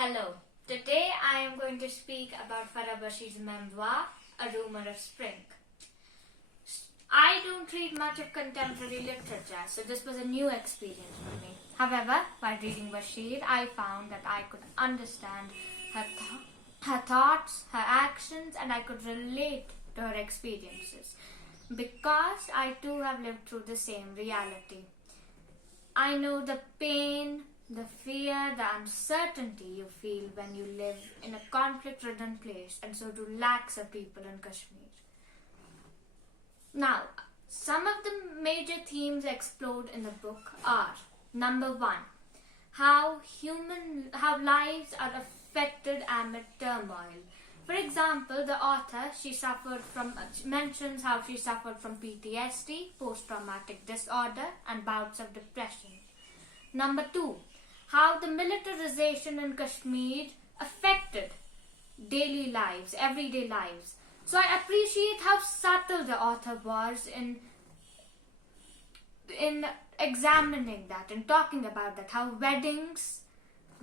Hello. Today I am going to speak about Farah Bashir's memoir, A Rumour of Spring. I don't read much of contemporary literature, so this was a new experience for me. However, while reading Bashir, I found that I could understand her thoughts, her actions, and I could relate to her experiences because I too have lived through the same reality. I know the pain, the fear, the uncertainty you feel when you live in a conflict-ridden place, and so do lakhs of people in Kashmir. Now, some of the major themes explored in the book are: number one, how lives are affected amid turmoil. For example, the author mentions how she suffered from PTSD, post-traumatic disorder, and bouts of depression. Number two, how the militarization in Kashmir affected daily lives, everyday lives. So I appreciate how subtle the author was in examining that and talking about that, how weddings,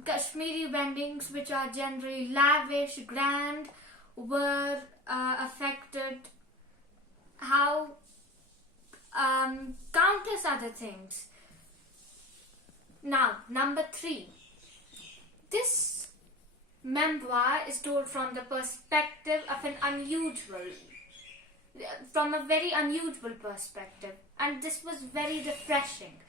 Kashmiri weddings, which are generally lavish, grand, were affected, how countless other things. Now, number three, this memoir is told from the perspective of from a very unusual perspective, and this was very refreshing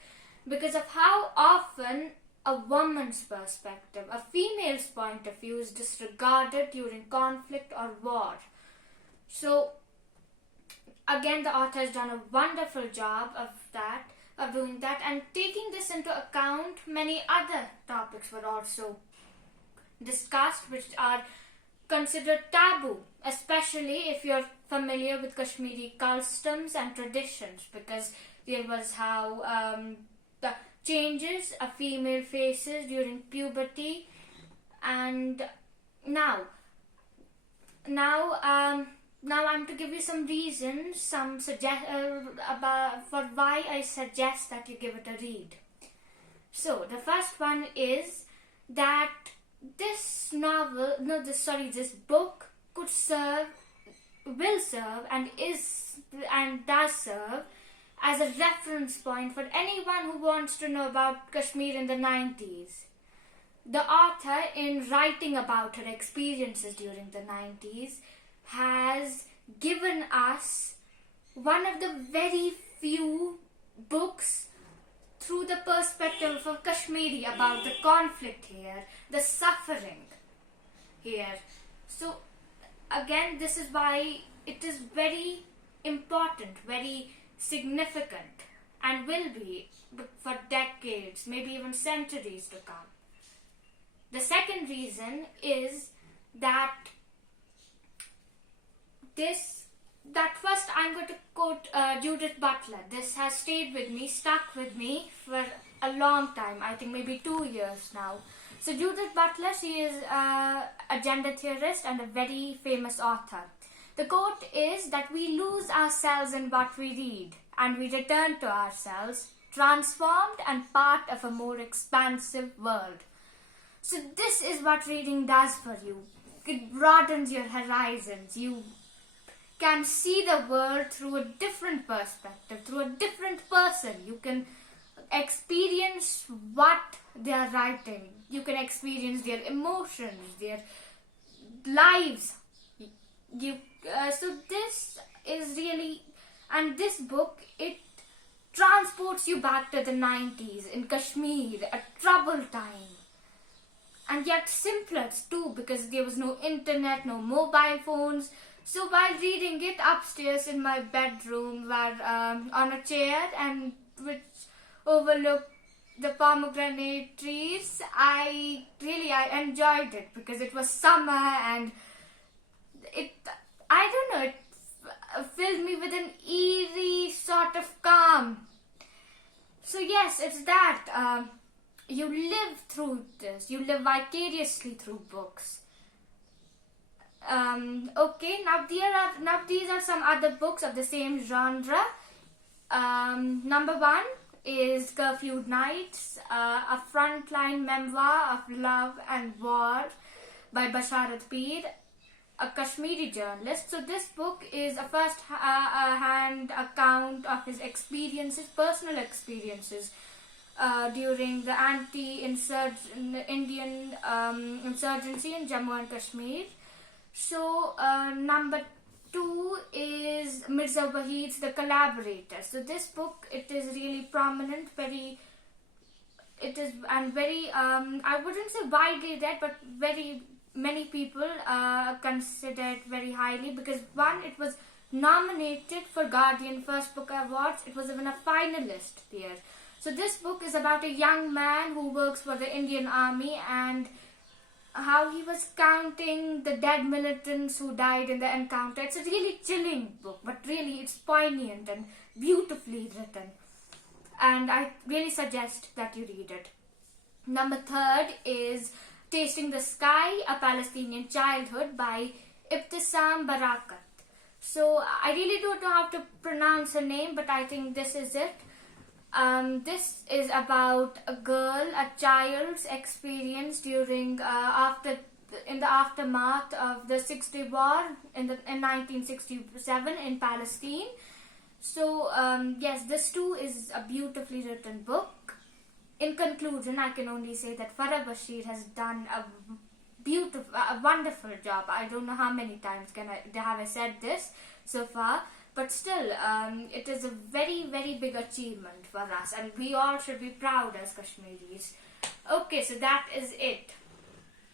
because of how often a woman's perspective, a female's point of view, is disregarded during conflict or war. So, again, the author has done a wonderful job of doing that, and taking this into account, many other topics were also discussed which are considered taboo, especially if you're familiar with Kashmiri customs and traditions, because there was how the changes a female faces during puberty, and now I'm to give you some reasons, for why I suggest that you give it a read. So the first one is that this book will serve, and does serve as a reference point for anyone who wants to know about Kashmir in the 90s. The author, in writing about her experiences during the 90s, has given us one of the very few books through the perspective of a Kashmiri about the conflict here, the suffering here. So again, this is why it is very important, very significant, and will be for decades, maybe even centuries to come. The second reason is that first I'm going to quote Judith Butler. This has stuck with me for a long time, I think maybe 2 years now. So Judith Butler, she is a gender theorist and a very famous author. The quote is that we lose ourselves in what we read, and we return to ourselves, transformed and part of a more expansive world. So this is what reading does for you. It broadens your horizons. You can see the world through a different perspective, through a different person. You can experience what they are writing. You can experience their emotions, their lives. So this is really, and this book, it transports you back to the 90s in Kashmir, a troubled time. And yet simpler too, because there was no internet, no mobile phones. So while reading it upstairs in my bedroom, on a chair and which overlooked the pomegranate trees, I enjoyed it because it was summer, and it filled me with an eerie sort of calm. So yes, it's that. You live through this. You live vicariously through books. Okay, now these are some other books of the same genre. Number one is Curfewed Nights, a frontline memoir of love and war by Bashir, a Kashmiri journalist. So this book is a first-hand account of his experiences, personal experiences, during the Indian insurgency in Jammu and Kashmir. So number 2 is Mirza Wahid's The Collaborator. So this book, it is really prominent, very I wouldn't say widely read, but very many people consider it very highly, because one, it was nominated for Guardian First Book Awards. It was even a finalist there. So this book is about a young man who works for the Indian Army and how he was counting the dead militants who died in the encounter. It's a really chilling book, but really it's poignant and beautifully written. And I really suggest that you read it. Number 3 is Tasting the Sky, A Palestinian Childhood by Ibtisam Barakat. So I really don't know how to pronounce her name, but I think this is it. This is about a girl, a child's experience during in the aftermath of the 6-day war in 1967 in Palestine. So yes, this too is a beautifully written book. In conclusion, I can only say that Farah Bashir has done a wonderful job. I don't know how many times have I said this so far, but still, it is a very, very big achievement for us, and we all should be proud as Kashmiris. Okay, so that is it.